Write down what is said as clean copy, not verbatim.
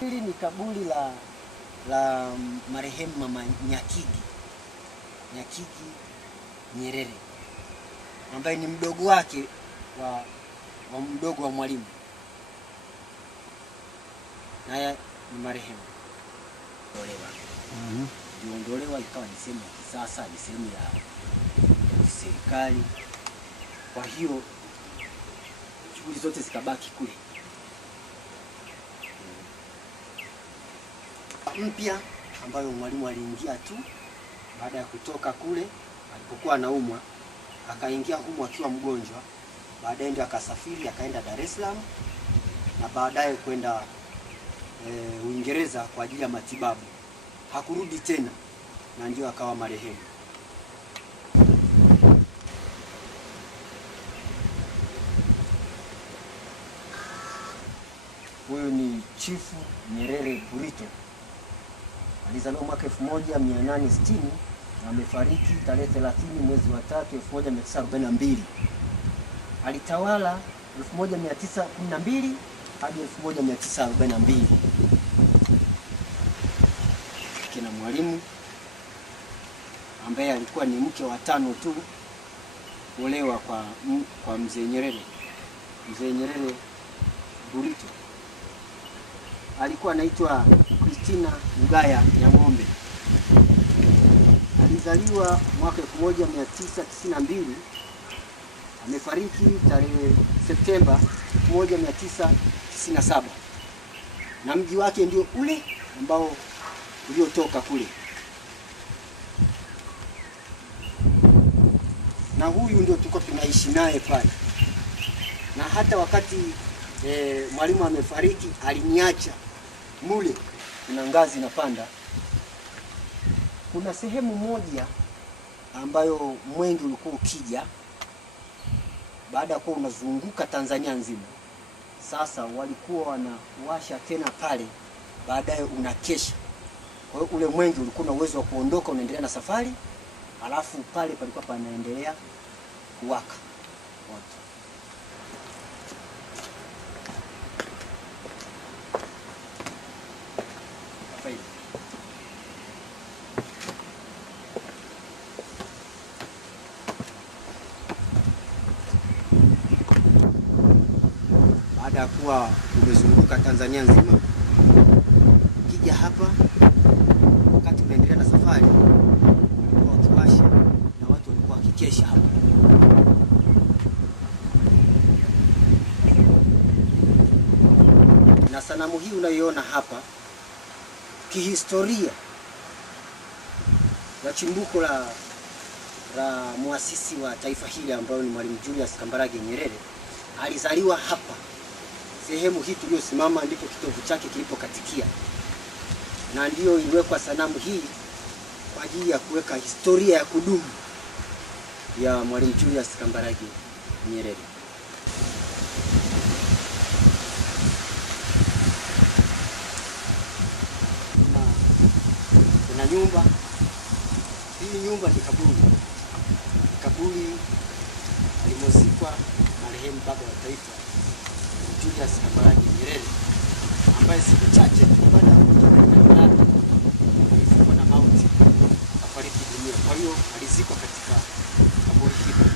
Hili ni kaburi la marehemu Mama Nyakigi Nyerere ambaye ni mdogo wake wa mdogo wa Mwalimu, naye ni marehemu. Iliondolewa ikawa ni sehemu ya kisasa, ni sehemu ya serikali. Kwa hiyo shughuli zote zikabaki kule. Mpya ambayo Mwalimu aliingia tu baada ya kutoka kule alipokuwa anaumwa, akaingia humu akiwa mgonjwa. Baadaye ndio akasafiri akaenda Dar es Salaam na baadaye kwenda Uingereza kwa ajili ya matibabu. Hakurudi tena na ndio akawa marehemu. Huyu ni Chifu Nyerere Burito. Alizaliwa mwaka 1860 na amefariki tarehe 30 mwezi wa 3 1942. Alitawala 1912 hadi 1942. Kina Mwalimu ambaye alikuwa ni mke wa 5 tu kuolewa kwa Mzee Nyerere. Mzee Nyerere Burito alikuwa anaitwa Christina Ngaya Nyang'ombe. Alizaliwa mwaka 1992, amefariki tarehe Septemba 1997, na mji wake ndio ule ambao uliotoka kule. Na huyu ndio tulikuwa tunaishi naye pale, na hata wakati Mwalimu amefariki aliniacha mule. Kuna ngazi inapanda, kuna sehemu moja ambayo mwenge ulikuwa ukija baada ya kuwa unazunguka Tanzania nzima. Sasa walikuwa wanawasha tena pale, baadaye unakesha. Kwa hiyo ule mwenge ulikuwa na uwezo wa kuondoka, unaendelea na safari, alafu pale palikuwa panaendelea kuwaka moto. Baada ya kuwa umezunguka Tanzania nzima, ukija hapa wakati unaendelea na safari, walikuwa wakiwasha na watu walikuwa wakikesha hapa. Na sanamu hii unayoiona hapa kihistoria ya chimbuko la muasisi wa taifa hili ambayo ni Mwalimu Julius Kambarage Nyerere. Alizaliwa hapa. Sehemu hii tuliyosimama ndipo kitovu chake kilipokatikia, na ndiyo iliwekwa sanamu hii kwa ajili ya kuweka historia ya kudumu ya Mwalimu Julius Kambarage Nyerere. Kuna nyumba hii, nyumba ni kaburi alimozikwa marehemu baba wa taifa Julius Kambarage Nyerere, ambaye siku chache tu baada ya kutoka alifungwa na mauti akafariki dunia. Kwa hiyo alizikwa katika kaburi hili.